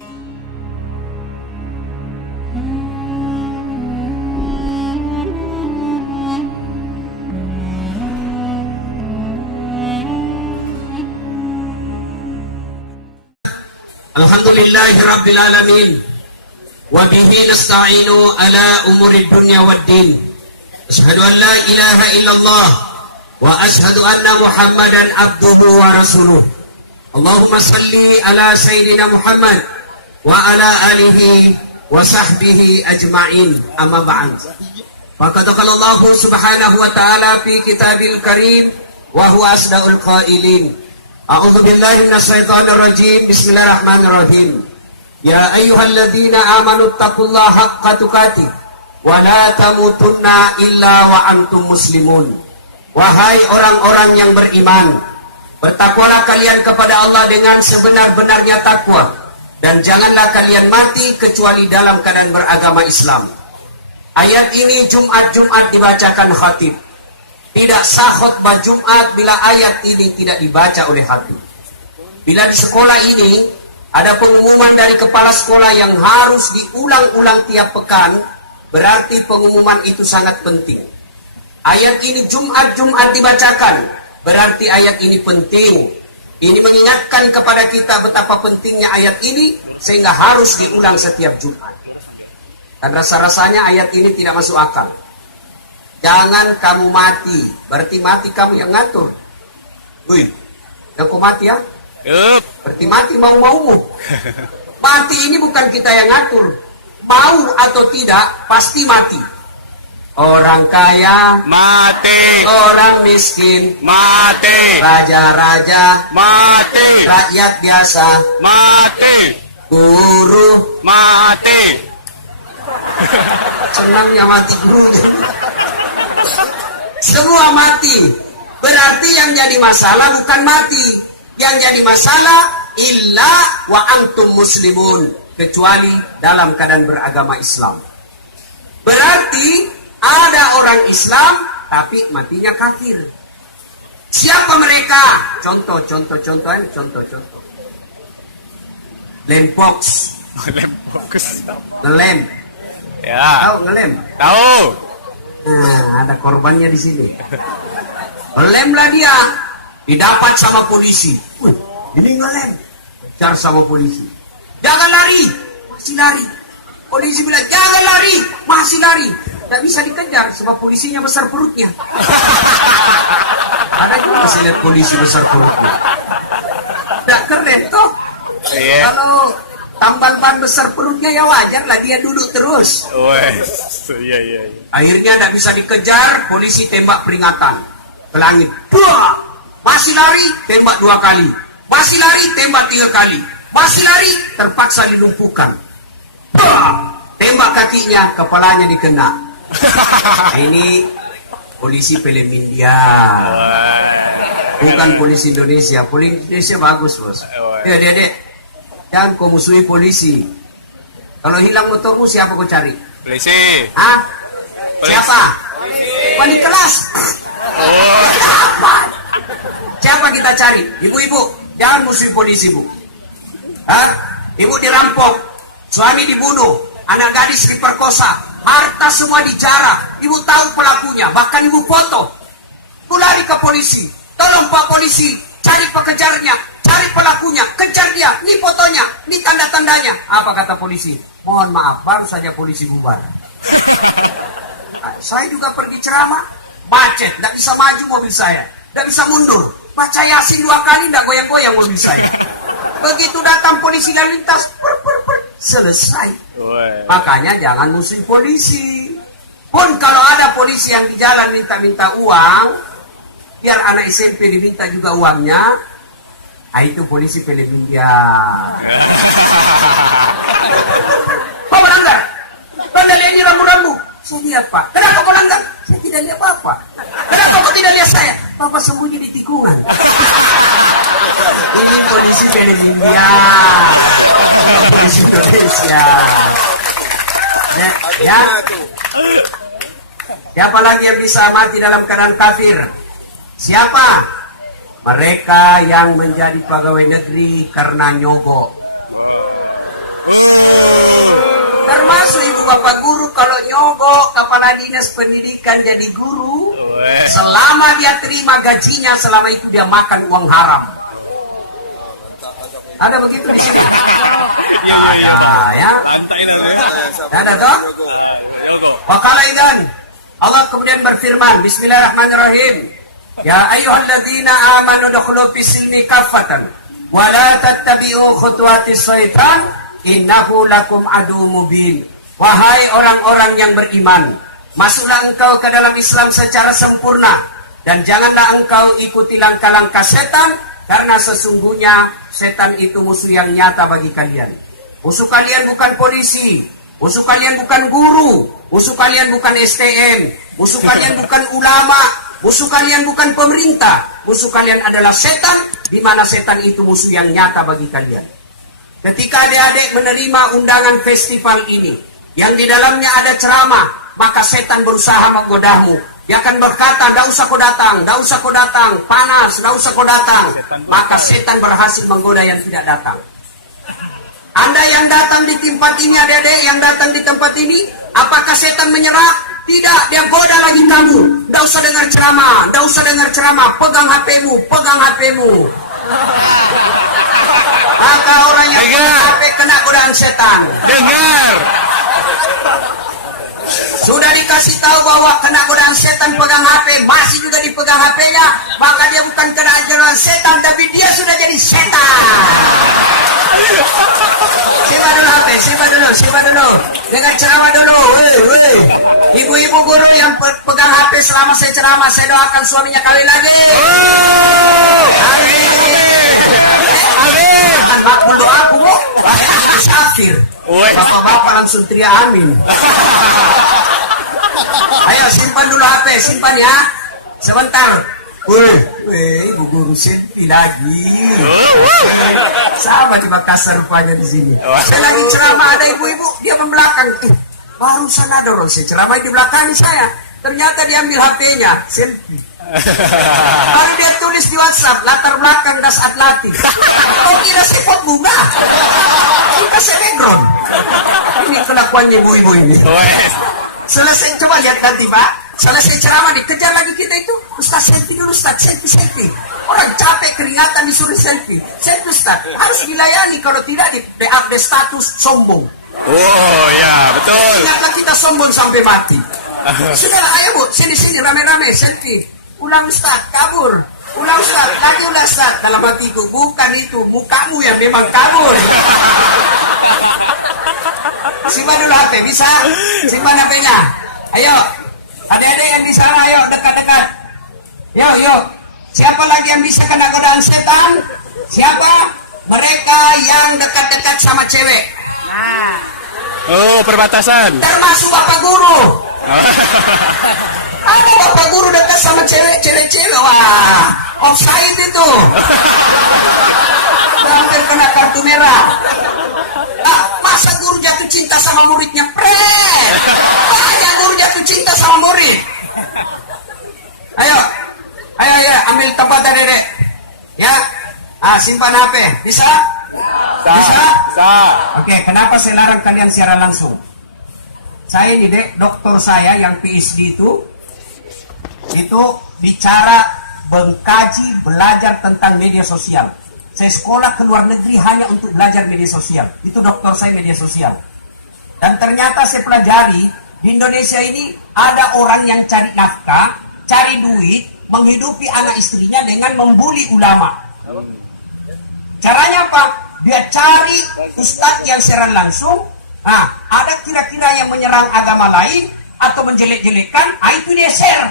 Alhamdulillahirabbil alamin wa bihi nasta'inu ala umurid dunya waddin. Asyhadu an la ilaha illallah wa asyhadu anna Muhammadan abduhu wa rasuluh. Allahumma salli ala sayyidina Muhammad wa ala alihi wa sahbihi ajma'in. Amma ba'd. Faqad qala Allah subhanahu wa ta'ala fi kitabil karim wa huwa asdaqul qailin. A'udzu billahi minasyaitonir rajim. Bismillahirrahmanirrahim. Ya ayyuhalladzina amanu taqullaha haqqa tuqatih wa la tamutunna illa wa antum muslimun. Wahai orang-orang yang beriman, bertakwalah kalian kepada Allah dengan sebenar-benarnya takwa, dan janganlah kalian mati kecuali dalam keadaan beragama Islam. Ayat ini Jumat-Jumat dibacakan khatib. Tidak sah khutbah Jumat bila ayat ini tidak dibaca oleh khatib. Bila di sekolah ini ada pengumuman dari kepala sekolah yang harus diulang-ulang tiap pekan, berarti pengumuman itu sangat penting. Ayat ini Jumat-Jumat dibacakan, berarti ayat ini penting. Ini mengingatkan kepada kita betapa pentingnya ayat ini, sehingga harus diulang setiap Jumat. Dan rasa-rasanya ayat ini tidak masuk akal. Jangan kamu mati, berarti mati kamu yang ngatur. Wih, yang kau mati ya? Berarti mati mau-maumu. Mati ini bukan kita yang ngatur. Mau atau tidak, pasti mati. Orang kaya mati, orang miskin mati, raja-raja mati, rakyat biasa mati, guru mati. Senangnya mati gurunya. Semua mati. Berarti yang jadi masalah bukan mati. Yang jadi masalah illa wa antum muslimun, kecuali dalam keadaan beragama Islam. Berarti ada orang Islam tapi matinya kafir. Siapa mereka? Contoh. Lempox. Ngelem. Ya. Tahu ngelem? Tahu. Nah, ada korbannya di sini. Ngelemlah dia, didapat sama polisi. Wih, ini ngelem. Kejar sama polisi. Jangan lari, masih lari. Polisi bilang jangan lari, masih lari. Tidak bisa dikejar sebab polisinya besar perutnya. Ada juga saya lihat polisi besar perutnya. Tidak keren toh? Iya. Kalau tambal ban besar perutnya ya wajar lah dia duduk terus. Iya. Akhirnya tidak bisa dikejar, polisi tembak peringatan ke langit. Dua, masih lari, tembak 2 kali. Masih lari, tembak 3 kali. Masih lari, terpaksa dilumpuhkan. Dua, tembak kakinya, kepalanya dikena. Nah, ini polisi film India, bukan polisi Indonesia. Polisi Indonesia bagus bos. Dek, jangan kau musuhi polisi. Kalau hilang motormu siapa kau cari? Polisi. Hah? Polisi. Siapa? Wali kelas. Siapa kita cari? Ibu-ibu, jangan musuhi polisi, Bu. Hah? Ibu dirampok, suami dibunuh, anak gadis diperkosa, harta semua dijarah. Ibu tahu pelakunya, bahkan ibu foto. Ibu lari ke polisi. Tolong Pak Polisi, cari pekejarnya, cari pelakunya, kejar dia. Ini fotonya, ini tanda-tandanya. Apa kata polisi? Mohon maaf, baru saja polisi bubar. Nah, saya juga pergi ceramah, macet, tidak bisa maju mobil saya, tidak bisa mundur. Baca Yasin 2 kali, tidak goyang-goyang mobil saya. Begitu datang polisi lalu lintas, selesai. Makanya jangan musuhi polisi. Pun kalau ada polisi yang di jalan minta-minta uang, biar anak SMP diminta juga uangnya, nah itu polisi film India. Kau melanggar? Kau tidak lihat ini rambu-rambu? Saya lihat Pak. Kenapa kau langgar? Saya tidak lihat apa-apa. Kenapa kau tidak lihat saya? Bapak sembunyi di tikungan. Ini polisi film India, polisi Indonesia. Ya. Siapa lagi yang bisa mati dalam keadaan kafir? Siapa? Mereka yang menjadi pegawai negeri karena nyogok. Termasuk ibu bapak guru kalau nyogok kepala dinas pendidikan jadi guru, selama dia terima gajinya, selama itu dia makan uang haram. Ada begitu di sini? Ada ya. Ada toh? Wakala idan. Allah kemudian berfirman, Bismillahirrahmanirrahim. Ya ayyuhalladzina amanu dukhulu fis-silmi kaffatan wa la tattabi'u khutuwatis syaitan innahu lakum adu mubin. Wahai orang-orang yang beriman, masuklah engkau ke dalam Islam secara sempurna dan janganlah engkau ikuti langkah-langkah setan, karena sesungguhnya setan itu musuh yang nyata bagi kalian. Musuh kalian bukan polisi, musuh kalian bukan guru, musuh kalian bukan STM, musuh kalian bukan ulama, musuh kalian bukan pemerintah, musuh kalian adalah setan, di mana setan itu musuh yang nyata bagi kalian. Ketika adik-adik menerima undangan festival ini, yang di dalamnya ada ceramah, maka setan berusaha menggodamu. Dia akan berkata, "Nggak usah kau datang, nggak usah kau datang, panas, nggak usah kau datang." Maka setan berhasil menggoda yang tidak datang. Anda yang datang di tempat ini, adik-adik yang datang di tempat ini, apakah setan menyerah? Tidak, dia goda lagi kamu. Nggak usah dengar ceramah, nggak usah dengar ceramah, pegang HP-mu, pegang HP-mu. Maka orang yang punya HP kena godaan setan. Dengar. Sudah dikasih tahu bahwa kena godaan setan pegang HP, masih juga dipegang HP-nya, maka dia bukan kena godaan setan, tapi dia sudah jadi setan. Simpan dulu HP, simpan dulu. Dengan ceramah dulu. Ibu-ibu guru yang pegang HP selama saya ceramah, saya doakan suaminya kawin lagi. Amin. Akan makbul doaku, Bu. Syafir. Bapak-bapak langsung teriak amin. Ayo simpan dulu HP, simpan ya. Sebentar. Ibu guru selfie lagi. Sama di Makassar rupanya di sini. Saya lagi ceramah, ada ibu-ibu, dia membelakang. Barusan ada orang saya ceramah di belakang saya. Ternyata dia ambil HP-nya, selfie. Baru dia tulis di WhatsApp, latar belakang das atletik. Kau kira siput bunga? Kita background. Ini kelakuannya ibu-ibu ini. Selesai, coba lihat nanti Pak. Selesai ceramah dikejar lagi kita itu. Ustaz selfie dulu Ustaz, selfie. Orang capek keringatan disuruh selfie. Selfie Ustaz, harus dilayani, kalau tidak di update status sombong. Oh ya, betul. Ingatlah kita sombong sampai mati. Sudah, ayo Bu, sini rame-rame selfie. Ulang Ustaz, kabur. Ulang Ustaz, lagi ulang Ustaz. Dalam hatiku, bukan itu, mukamu yang memang kabur. Simpan dulu HP, bisa? Simpan HP-nya. Ayo, adik-adik yang di sana, ayo dekat-dekat. Yuk. Siapa lagi yang bisa kena godaan setan? Siapa? Mereka yang dekat-dekat sama cewek. Oh, perbatasan. Termasuk bapak guru. Ada bapak guru dekat sama cewek-cewek. Wah, offside itu. Hampir kena kartu merah. Masa guru jatuh cinta sama muridnya? Banyak guru jatuh cinta sama murid. Ayo, ambil tempat dedek. Ya, simpan HP. Bisa? Bisa? Oke, kenapa saya larang kalian siaran langsung? Saya ini dokter saya yang PhD itu bicara mengkaji, belajar tentang media sosial. Saya sekolah ke luar negeri hanya untuk belajar media sosial. Itu dokter saya media sosial. Dan ternyata saya pelajari, di Indonesia ini ada orang yang cari nafkah, cari duit, menghidupi anak istrinya dengan membuli ulama. Caranya apa? Dia cari ustadz yang siaran langsung. Ada kira-kira yang menyerang agama lain atau menjelek-jelekkan, itu dia share.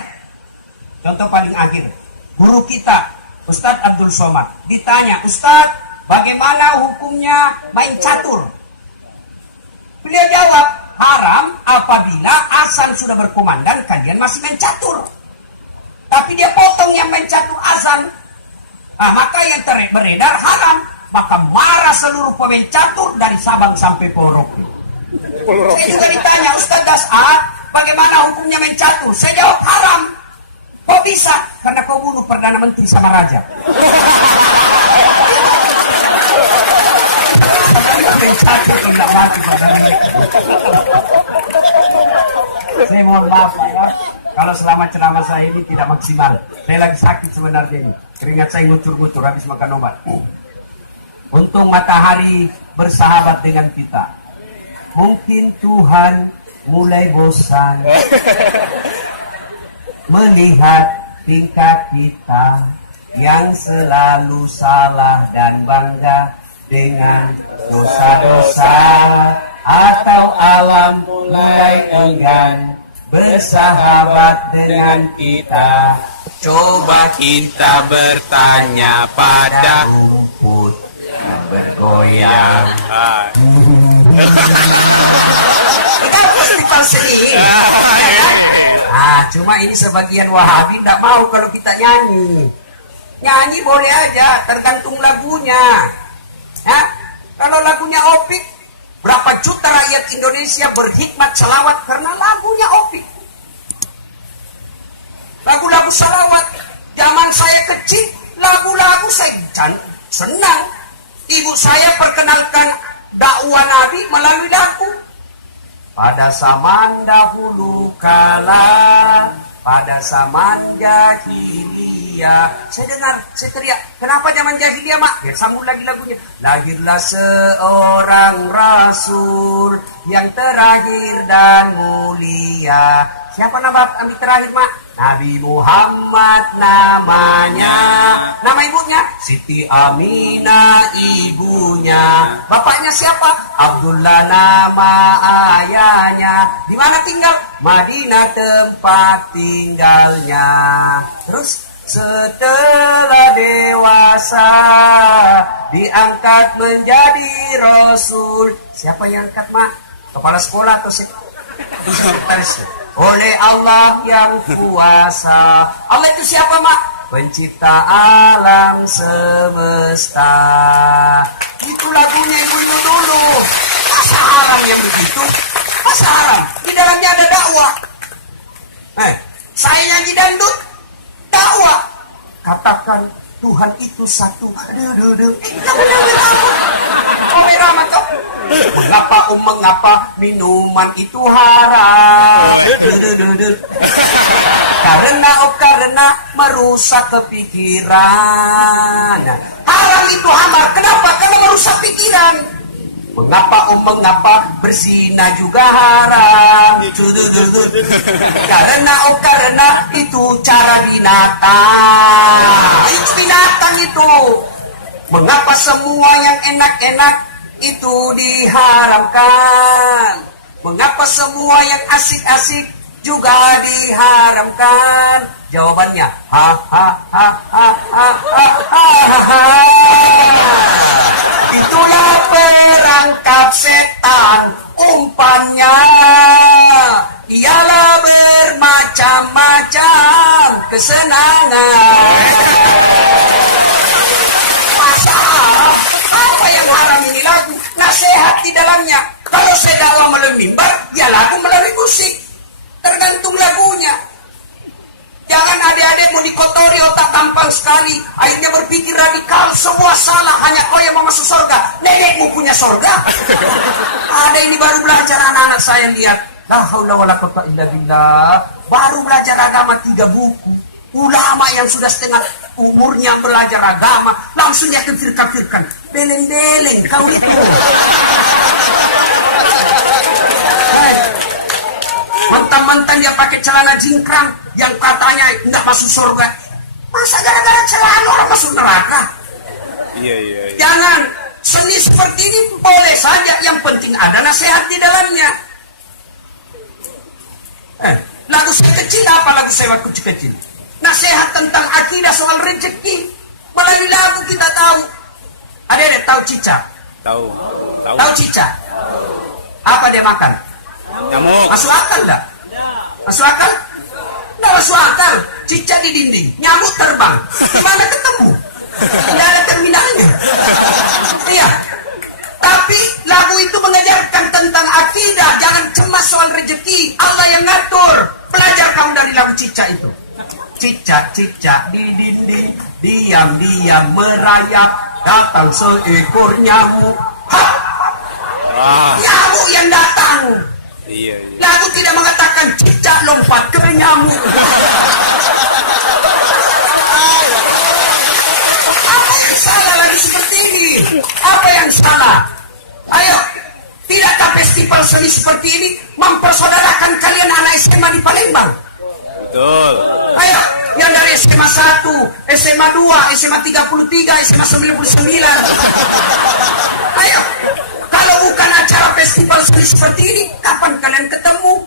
Contoh paling akhir, guru kita Ustadz Abdul Somad ditanya, Ustadz, bagaimana hukumnya main catur? Beliau jawab, haram apabila azan sudah berkumandang, kalian masih main catur. Tapi dia potong yang main catur azan. Maka yang beredar haram. Maka marah seluruh pemain catur dari Sabang sampai Merauke. Saya juga ditanya, Ustadz Das'ad, bagaimana hukumnya main catur? Saya jawab, haram. Kok bisa? Karena kau bunuh Perdana Menteri sama Raja. sakit enggak mati Saya mohon maaf ya, kalau selama ceramah saya ini tidak maksimal. Saya lagi sakit sebenarnya ini. Keringat saya ngucur-ngucur habis makan obat. Untung matahari bersahabat dengan kita. Mungkin Tuhan mulai bosan melihat tingkah kita yang selalu salah dan bangga dengan dosa-dosa, atau alam mulai enggan bersahabat dengan kita. Coba kita bertanya pada rumput yang bergoyang. Kita festival seni. Cuma ini sebagian Wahabi tidak mau kalau kita nyanyi. Nyanyi boleh aja, tergantung lagunya. Ya, kalau lagunya Opik, berapa juta rakyat Indonesia berhikmat salawat karena lagunya Opik. Lagu-lagu salawat zaman saya kecil, lagu-lagu saya senang. Ibu saya perkenalkan dakwah Nabi melalui lagu. Pada zaman dahulu kala, pada zaman jahiliyah. Saya dengar, saya teriak, kenapa zaman jahiliyah, Mak? Ya, sambung lagi lagunya. Lahirlah seorang rasul yang terakhir dan mulia. Siapa nama terakhir, Mak? Nabi Muhammad namanya. Nama ibunya? Siti Aminah ibunya. Bapaknya siapa? Abdullah nama ayahnya. Di mana tinggal? Madinah tempat tinggalnya. Terus setelah dewasa diangkat menjadi rasul. Siapa yang angkat, Mak? Kepala sekolah atau sekretaris? Oleh Allah yang kuasa. Allah itu siapa, Mak? Pencipta alam semesta. Itu lagunya ibu-ibu dulu. Masa haram yang begitu? Masa haram? Di dalamnya ada dakwah. Saya nyanyi dangdut, dakwah. Katakan Tuhan itu satu. Mengapa minuman itu haram? Karena merusak kepikiran. Haram itu hamar. Kenapa? Karena merusak pikiran. Mengapa berzina juga haram? Karena itu cara binatang. Itu binatang itu. Mengapa semua yang enak-enak itu diharamkan? Mengapa semua yang asik-asik juga diharamkan? Jawabannya, itulah perangkap setan. Umpannya ialah bermacam-macam kesenangan. Masa apa yang haram ini lagu? Nasihat di dalamnya. Kalau saya dakwah melalui mimbar, ya lagu melalui musik. Tergantung lagunya. Jangan adik-adik mau dikotori otak gampang sekali. Akhirnya berpikir radikal, semua salah, hanya kau yang mau masuk surga. Nenekmu punya surga. Ada ini baru belajar anak-anak saya lihat. La haula wala quwwata illa billah. Baru belajar agama 3 buku. Ulama yang sudah setengah umurnya belajar agama, langsung dia kafir-kafirkan. Beleng-beleng kau itu. Mentang-mentang dia pakai celana jingkrang yang katanya tidak masuk surga. Masa gara-gara celana orang masuk neraka? Iya. Jangan. Seni seperti ini boleh saja, yang penting ada nasihat di dalamnya. Lagu saya kecil apa lagu saya waktu kecil? Nasihat tentang akidah soal rezeki. Melalui lagu kita tahu. Adik-adik tahu cicak? Tahu. Tahu cicak? Apa dia makan? Nyamuk. Masuk akal enggak? Masuk akal? Enggak masuk akal. Cicak di dinding, nyamuk terbang. Gimana ketemu? Tidak ada terminalnya. Iya. Tapi lagu itu mengajarkan tentang akidah. Jangan cemas soal rezeki. Allah yang ngatur. Belajar kamu dari lagu cicak itu. Cicak-cicak di dinding, diam-diam merayap, datang seekor nyamuk. Nyamuk yang datang. Iya. Lalu tidak mengatakan cicak lompat ke nyamuk. Apa yang salah lagi seperti ini? Apa yang salah? Ayo, tidakkah festival seni seperti ini mempersaudarakan kalian anak SMA di Palembang? Betul. Ayo, yang dari SMA 1, SMA 2, SMA 33, SMA 99. Ayo, kalau bukan acara festival seni seperti ini, kapan kalian ketemu?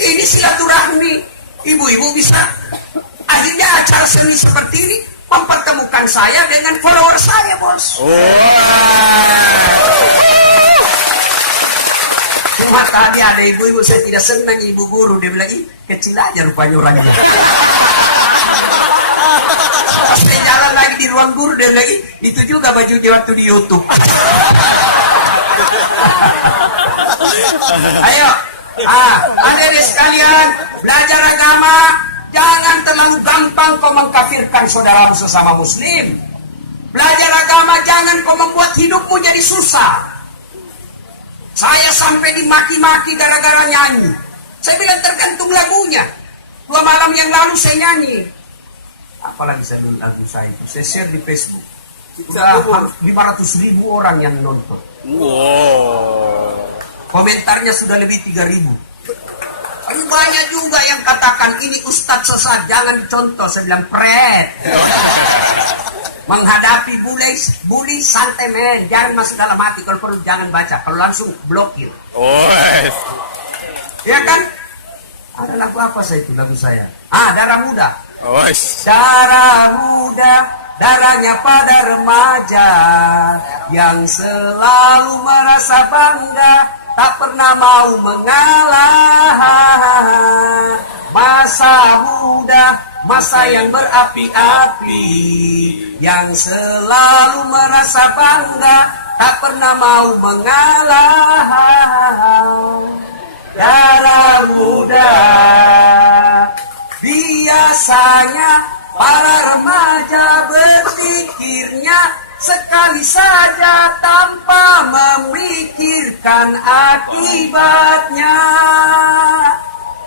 Ini silaturahmi. Ibu-ibu bisa. Akhirnya acara seni seperti ini mempertemukan saya dengan follower saya, bos. Cuma tadi ada ibu-ibu, saya tidak senang, ibu guru. Dia bilang, ih, kecil aja rupanya orangnya. Pas saya jalan lagi di ruang guru, dia bilang, ih, itu juga bajunya waktu di YouTube. Ayo, adik-adik sekalian, belajar agama, jangan terlalu gampang kau mengkafirkan saudaramu sesama muslim. Belajar agama, jangan kau membuat hidupmu jadi susah. Saya sampai dimaki-maki gara-gara nyanyi. Saya bilang tergantung lagunya. 2 malam yang lalu saya nyanyi. Apalagi saya dulu lagu saya itu. Saya share di Facebook. Sudah 500.000 orang yang nonton. Wow. Komentarnya sudah lebih 3.000. Tapi banyak juga yang katakan ini ustadz sesat, jangan dicontoh. Saya bilang pret. Menghadapi bully santai men, jangan masuk dalam hati. Kalau perlu jangan baca, kalau langsung blokir. Ya kan? Ada lagu apa saya itu, lagu saya? Darah Muda. Darah muda, darahnya pada remaja yang selalu merasa bangga, tak pernah mau mengalah. Masa muda, masa yang berapi-api, yang selalu merasa bangga, tak pernah mau mengalah. Darah muda. Biasanya para remaja berpikirnya sekali saja tanpa memikirkan akibatnya.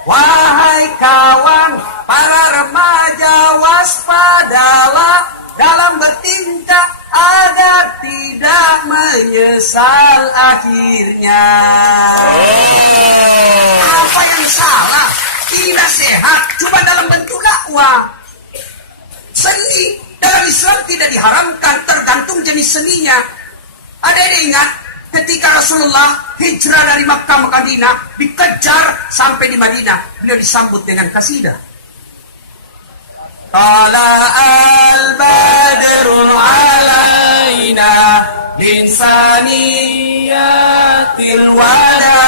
Wahai kawan, para remaja waspadalah dalam bertindak agar tidak menyesal akhirnya. Apa yang salah? Tidak sehat, cuma dalam bentuk dakwah. Seni dalam Islam tidak diharamkan, tergantung jenis seninya. Ada yang ingat ketika Rasulullah hijrah dari Makkah ke Madinah, dikejar sampai di Madinah, beliau disambut dengan kasidah. Tala al-badru alaina min saniyatil wada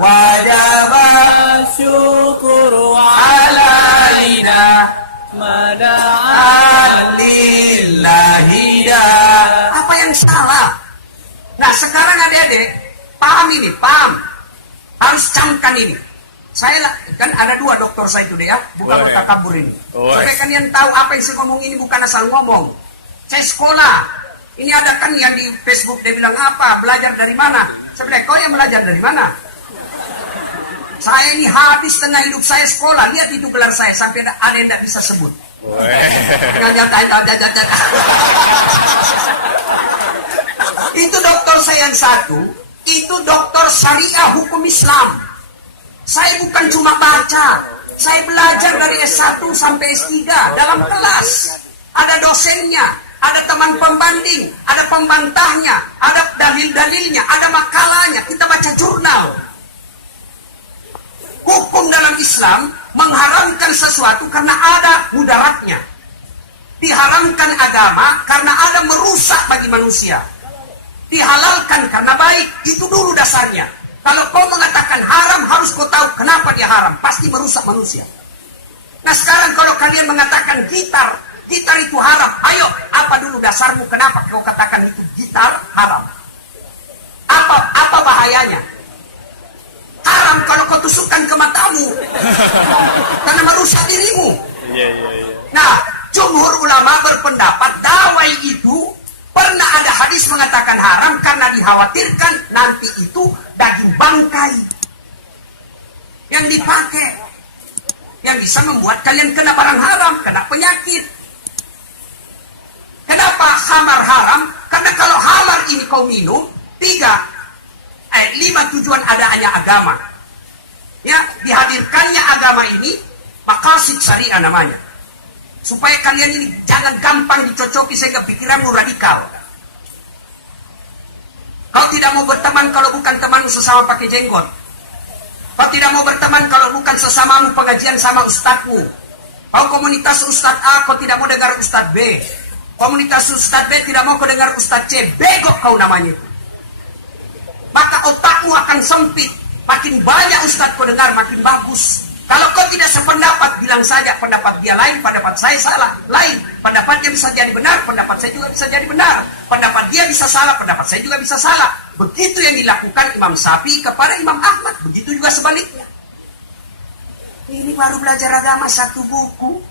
wajaba syukuru alaina mada'an lillahi. Apa yang salah? Nah sekarang adik-adik paham ini, paham, harus camkan ini. Saya kan ada 2 doktor saya itu deh ya, bukan kota kabur ini. Supaya kalian tahu apa yang saya ngomong ini bukan asal ngomong. Saya sekolah. Ini ada kan yang di Facebook dia bilang apa, belajar dari mana? Saya bilang, kau yang belajar dari mana? Saya ini habis tengah hidup saya sekolah, lihat itu gelar saya sampai ada yang tidak bisa sebut. Itu dokter saya yang satu, itu dokter syariah hukum Islam. Saya bukan cuma baca, saya belajar dari S1 sampai S3 dalam kelas. Ada dosennya, ada teman pembanding, ada pembantahnya, ada dalil-dalilnya, ada makalahnya, kita baca jurnal. Hukum dalam Islam mengharamkan sesuatu karena ada mudaratnya. Diharamkan agama karena ada merusak bagi manusia. Dihalalkan karena baik, itu dulu dasarnya. Kalau kau mengatakan haram, harus kau tahu kenapa dia haram. Pasti merusak manusia. Nah sekarang kalau kalian mengatakan gitar itu haram. Ayo, apa dulu dasarmu kenapa kau katakan itu gitar haram? Apa bahayanya? Haram kalau kau tusukkan ke matamu. Karena merusak dirimu. Nah, jumhur ulama berpendapat dawai itu pernah ada hadis mengatakan haram karena khawatirkan nanti itu daging bangkai yang dipakai, yang bisa membuat kalian kena barang haram, kena penyakit. Kenapa khamar haram? Karena kalau khamar ini kau minum, 5 tujuan adaannya agama. Ya, dihadirkannya agama ini, maqasid syariah namanya. Supaya kalian ini jangan gampang dicocoki sehingga pikiranmu radikal. Kau tidak mau berteman kalau bukan temanmu sesama pakai jenggot. Kau tidak mau berteman kalau bukan sesamamu pengajian sama ustadzmu. Kau komunitas ustadz A, kau tidak mau dengar ustadz B. Komunitas ustadz B tidak mau kau dengar ustadz C. Bego kau namanya itu. Maka otakmu akan sempit. Makin banyak ustadz kau dengar, makin bagus. Kalau kau tidak sependapat, bilang saja pendapat dia lain, pendapat saya salah. Lain, pendapatnya bisa jadi benar, pendapat saya juga bisa jadi benar. Pendapat dia bisa salah, pendapat saya juga bisa salah. Begitu yang dilakukan Imam Syafi'i kepada Imam Ahmad. Begitu juga sebaliknya. Ini baru belajar agama 1 buku.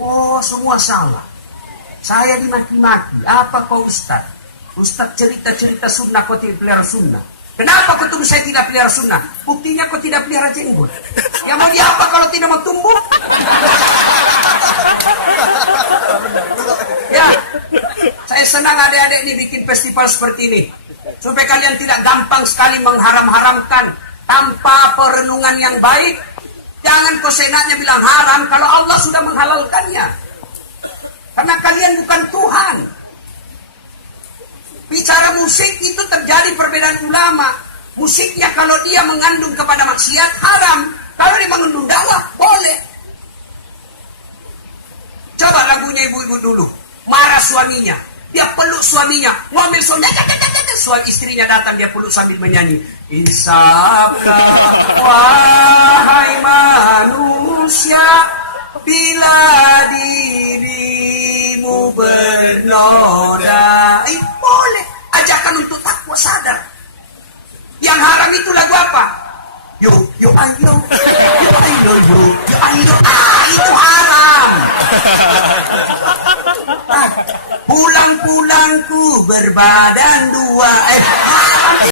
Oh, semua salah. Saya dimaki-maki. Apa kau ustadz? Ustadz cerita-cerita sunnah, kau tidak pelihara sunnah. Kenapa kau tuduh saya tidak pelihara sunnah? Buktinya kau tidak pelihara jenggot. Yang mau diapa kalau tidak mau tumbuh? Ya, saya senang adik-adik ini bikin festival seperti ini. Supaya kalian tidak gampang sekali mengharam-haramkan tanpa perenungan yang baik. Jangan kau senaknya bilang haram kalau Allah sudah menghalalkannya. Karena kalian bukan Tuhan. Bicara musik itu terjadi perbedaan ulama. Musiknya kalau dia mengandung kepada maksiat haram. Kalau dia mengandung dakwah boleh. Coba lagunya ibu-ibu dulu. Marah suaminya. Dia peluk suaminya. Ngomel suaminya. Suami istrinya datang dia peluk sambil menyanyi. Insaflah wahai manusia. Bila dirimu bernoda. Boleh. Ajakan untuk takwa sadar. Yang haram itu lagu apa? Yo ayo. Yo ayo. Itu haram. Pulang-pulangku berbadan 2. Haram.